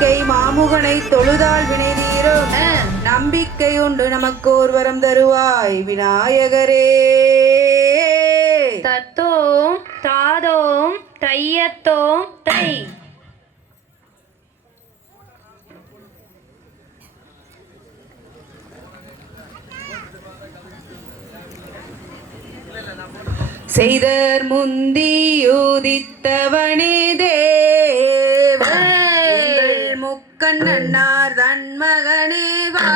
தும்பிக்கை மாமுகனை தொழுதால் வினை தீரும். நம்பிக்கை உண்டு நமக்கு ஒரு வரம் தருவாய் விநாயகரே. தத்தோம் தாதோம் தையத்தோம் தை. செய்தர் முந்தியுதித்தவனே தேவ முக்கண்ணன்னார் தன் மகனே வா.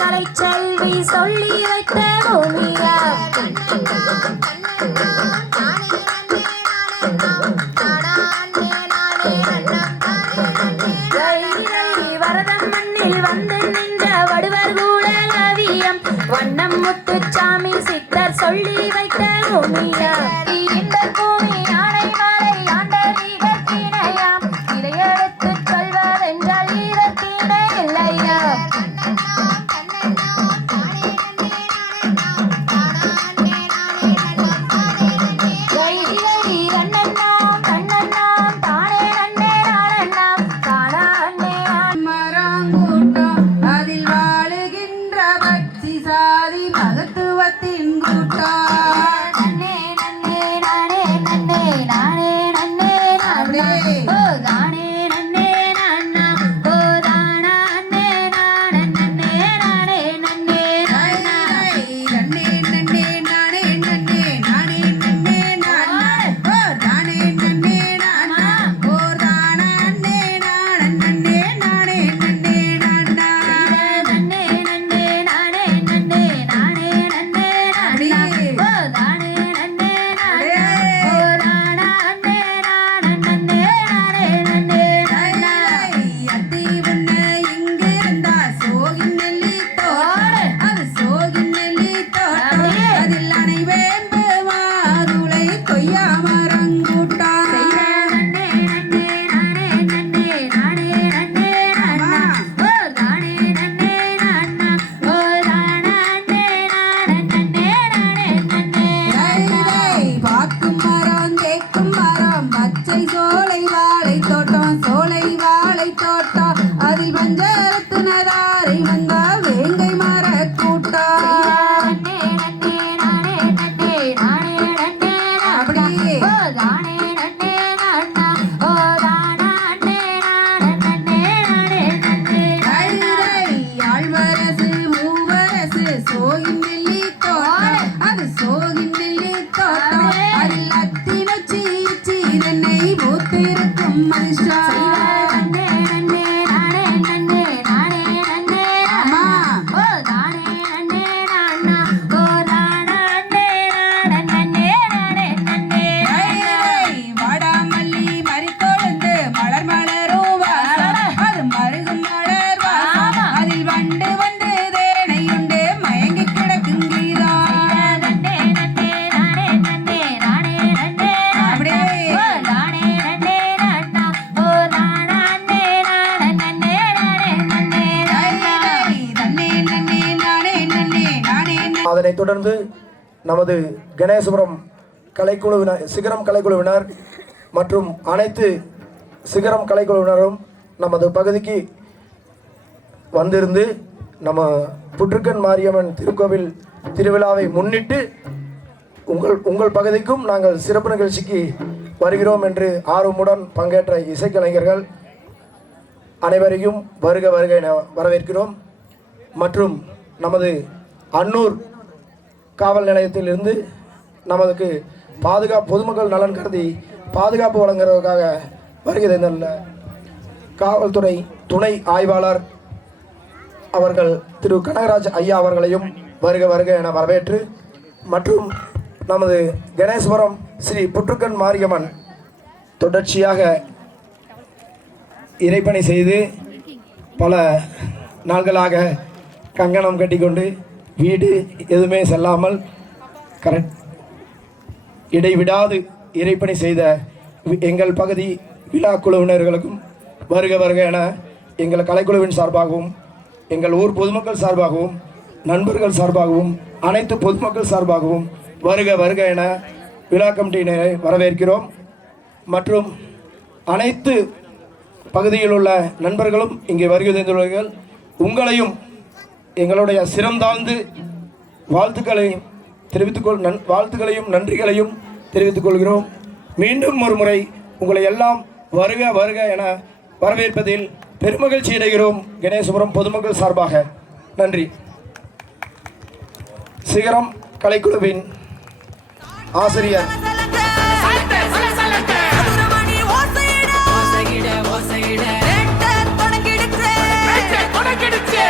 கலைச்செல்வி சொல்லி வைத்த பூமியா வரதம் மண்ணில் வந்து நின்ற வடுவர் கூட லவியம் வண்ணம் முத்துச்சாமி சித்தர் சொல்லி வைத்த பூமியா இந்த பூமி ஆடை மாலை ஆண்டரீக தீனையாம் இதை எடுத்து சொல்வதென்றால் ஈரத்தீனை இல்லையா அதில் வாழுகின்ற பக்தி சாதி மகத்துவத்தின் கூட்டம் அதனைத் தொடர்ந்து நமது கணேசபுரம் கலைக்குழுவினர் சிகரம் கலைக்குழுவினர் மற்றும் அனைத்து சிகரம் கலைக்குழுவினரும் நமது பகுதிக்கு வந்திருந்து நம்ம புற்றுக்கன் மாரியம்மன் திருக்கோவில் திருவிழாவை முன்னிட்டு உங்கள் பகுதிக்கும் நாங்கள் சிறப்பு நிகழ்ச்சிக்கு வருகிறோம் என்று ஆர்வமுடன் பங்கேற்ற இசைக்கலைஞர்கள் அனைவரையும் வருக வருக என வரவேற்கிறோம். மற்றும் நமது அன்னூர் காவல் நிலையத்திலிருந்து நமதுக்கு பொதுமக்கள் நலன் கருதி பாதுகாப்பு வழங்குவதற்காக வருகை தந்துள்ள காவல்துறை துணை ஆய்வாளர் அவர்கள் திரு கனகராஜ் ஐயா அவர்களையும் வருக வருக என வரவேற்று, மற்றும் நமது கணேசபுரம் ஸ்ரீ புற்றுக்கன் மாரியம்மன் தொடர்ச்சியாக இறைப்பணி செய்து பல நாட்களாக கங்கணம் கட்டிக்கொண்டு வீடு எதுவுமே செல்லாமல் இடைவிடாது இறைப்பணி செய்த எங்கள் பகுதி விழா குழுவினர்களுக்கும் வருக வருக என எங்கள் கலைக்குழுவின் சார்பாகவும் எங்கள் ஊர் பொதுமக்கள் சார்பாகவும் நண்பர்கள் சார்பாகவும் அனைத்து பொதுமக்கள் சார்பாகவும் வருக வருக என விழா கமிட்டியினரை வரவேற்கிறோம். மற்றும் அனைத்து பகுதியில் உள்ள நண்பர்களும் இங்கே வருகை தந்துள்ளீர்கள். உங்களையும் எங்களுடைய சிறந்தாழ்ந்து வாழ்த்துக்களையும் நன்றிகளையும் தெரிவித்துக் கொள்கிறோம். மீண்டும் ஒரு முறை உங்களை எல்லாம் வருக வருக என வரவேற்பதில் பெருமகிழ்ச்சி அடைகிறோம். கணேசபுரம் பொதுமக்கள் சார்பாக நன்றி. சிகரம் கலைக்குழுவின் ஆசிரியர் தொடங்கிடுச்சு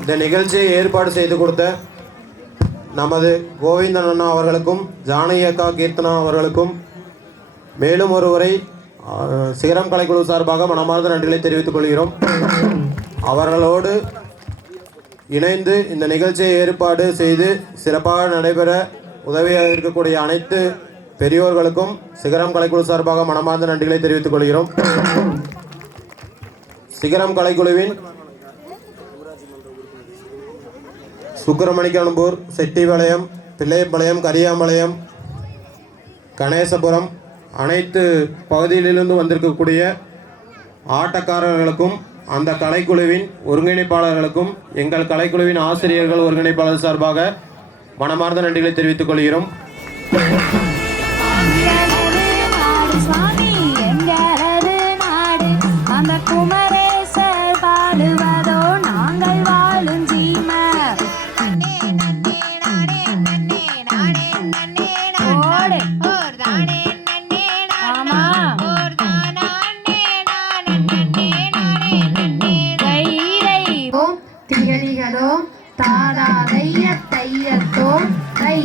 இந்த நிகழ்ச்சியை ஏற்பாடு செய்து கொடுத்த நமது கோவிந்தன் அண்ணா அவர்களுக்கும் ஜானகி அக்கா கீர்த்தனா அவர்களுக்கும் மேலும் ஒருவரை சிகரம் கலைக்குழு சார்பாக மனமார்ந்த நன்றிகளை தெரிவித்துக் கொள்கிறோம். அவர்களோடு இணைந்து இந்த நிகழ்ச்சியை ஏற்பாடு செய்து சிறப்பாக நடைபெற உதவியாக இருக்கக்கூடிய அனைத்து பெரியோர்களுக்கும் சிகரம் கலைக்குழு சார்பாக மனமார்ந்த நன்றிகளை தெரிவித்துக் கொள்கிறோம். சிகரம் கலைக்குழுவின் சுக்கிரமணிக்கம்பூர், செட்டிபாளையம், பிள்ளையபாளையம், கரியாம்பாளையம், கணேசபுரம் அனைத்து பகுதியிலிருந்து வந்திருக்கக்கூடிய ஆட்டக்காரர்களுக்கும் அந்த கலைக்குழுவின் ஒருங்கிணைப்பாளர்களுக்கும் எங்கள் கலைக்குழுவின் ஆசிரியர்கள் ஒருங்கிணைப்பாளர் சார்பாக மனமார்ந்த நன்றிகளை தெரிவித்துக் கொள்கிறோம். குமரேசர் பாடுவதோ நாங்கள் வாழும் ஜீம. திகழிகளோ தாதா தைய தையத்தோ தை